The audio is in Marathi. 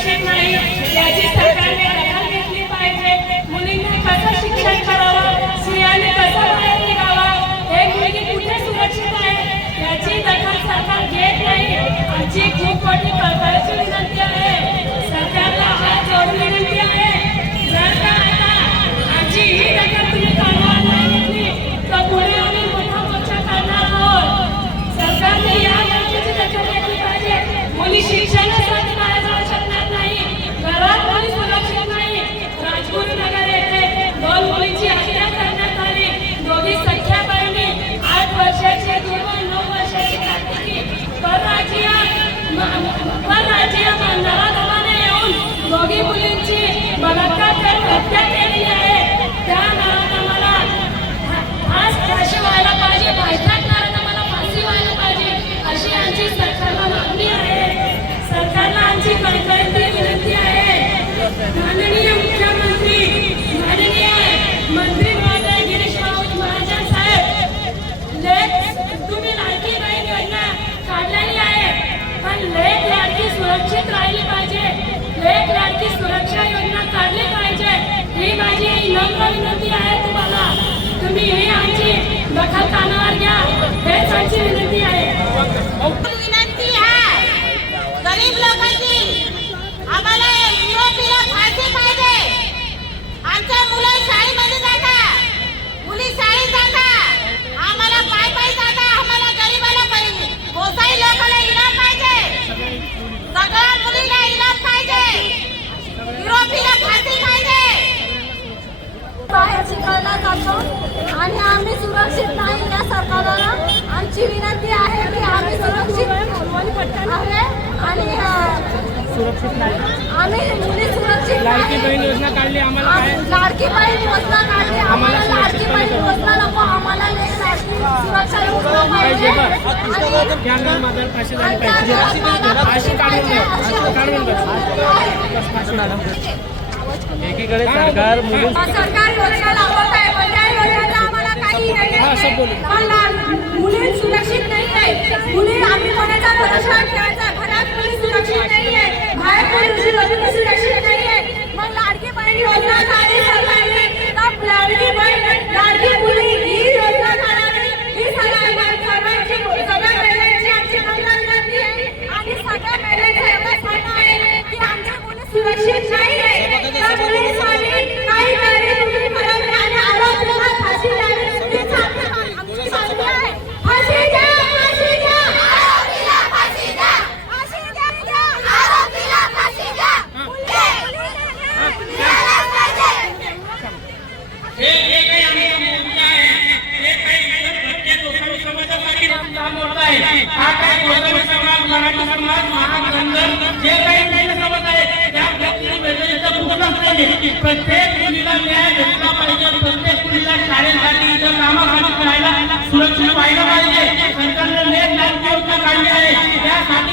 सुरक्षित नाही याची सरकारने दखल घेतली पाहिजे। मुलींनी कसं शिक्षण करावं, स्त्रियांनी कसं बाहेर निघावं, एक मुलगी कुठे सुरक्षित आहे याची दखल सरकार घेत नाही। आमची खूप मोठी कळकळीची विनंती आहे, सरकारला हात जोडून विनंती आहे, जर का आता आमची ही दखल तुम्ही काढणार नाही घेतली तर पुढे आम्ही मोठा मोर्चा काढणार आहोत। सरकारने या गोष्टीची दखल घेतली पाहिजे। मुली शिक्षणासाठी बाहेर जाऊ शकणार नाही, घरात मुली सुरक्षित नाही। राजगुरू नगर येथे 2 मुलींची हत्या करण्यात आली, दोघी सख्या बहिणी, 8 वर्षाची दुर्बल, 9 वर्षाची कार्तिकी। परराज्यीय नराधमाने येऊन दोघी मुलींची बलात्कार करून हत्या केली आहे। त्या नराधमाला आज फाशी व्हायला पाहिजे, भाजपात नराधमाला फाशी व्हायला पाहिजे अशी आमची सरकारला मागणी आहे। सरकारला आमची कळकळीची विनंती आहे, माननीय मुख्यमंत्री, माननीय मंत्री महोदय गिरीश महाजन साहेब, तुम्ही लाडकी बहीण योजना काढलेली आहे, पण लेक लाडकी सुरक्षित राहिली पाहिजे, लेक लाडकी सुरक्षा योजना काढली पाहिजे ही माझी नम्र विनंती आहे तुम्हाला। तुम्ही ही आमची दखल कानावर घ्या, हेच आमची विनंती आहे। विनंती आहे गरीब लोकांची, आम्हाला युरोपीला फाशी पाहिजे। आमच्या मुलं शाळेमध्ये जातात, मुली शाळेत जातात, आम्हाला पाय पाय जातात, आम्हाला गरीबाला पाहिजे, गोसाई लोकांना इलाज पाहिजे, सगळ्या मुलीला इलाज पाहिजे, युरोपीला फाशी पाहिजे। बाहेर शिकायला जातो आणि आम्ही सुरक्षित नाही, या सरकारला आमची विनंती आहे की आम्ही सुरक्षित आहे आणि सुरक्षित नाही, आम्ही मुली सुरक्षित लाडकी बहीण योजना काढली, आम्हाला काय लाडकी बहीण योजना काढली, आम्हाला लाडकी बहीण योजना नको, आम्हाला सुरक्षा योजना पाहिजे आणि ज्यांना माझ्या फाशी झाली पाहिजे, फाशी काढून एकीकडे सरकार योजना लावत आहे, पण त्या योजनेचा आम्हाला काही मुली सुरक्षित नाही आहे। मुली आम्ही कोणाचा भरोसा ठेवायचा, घरात मुली सुरक्षित नाही आहे, बाहेर मुली सुरक्षित नाही आहे। मग लाडकी बहीण योजना काढली सरकारने, तर लाडकी बहीण लाडकी मुली ही योजना काढावी, ही सर्वांची सगळ्या महिलांची आमची नम्र विनंती आहे। आणि सगळ्या महिलांचं एवढंच म्हणणं आहे की आमच्या मुली सुरक्षित नाही आहे, त्या मुलींसाठी काहीतरी तुम्ही करावे आणि आरोपीला फाशी द्यावी, हीच आमची मागणी आहे। फाशी द्या, फाशी द्या, आरोपीला फाशी द्या, फाशी द्या, आरोपीला फाशी द्या, मिळालंच पाहिजे। हे काही आमचा मोर्चा आहे, हे काही प्रत्येक गोसावी समाजासाठी आमचा मोर्चा आहे। हा काही गोसावी समाज, मराठी समाज, महागंधर जे काही महिला समाज आहे त्या व्यक्ती वेगवेगळ्या पूर्ण असलेले प्रत्येक मुलीला न्याय भेटला पाहिजे, प्रत्येक मुलीला शाळेसाठी इतर कामासाठी राहायला सुरक्षित व्हायला पाहिजे। सरकारने लेक लाडकी योजना काढली आहे, त्यासाठी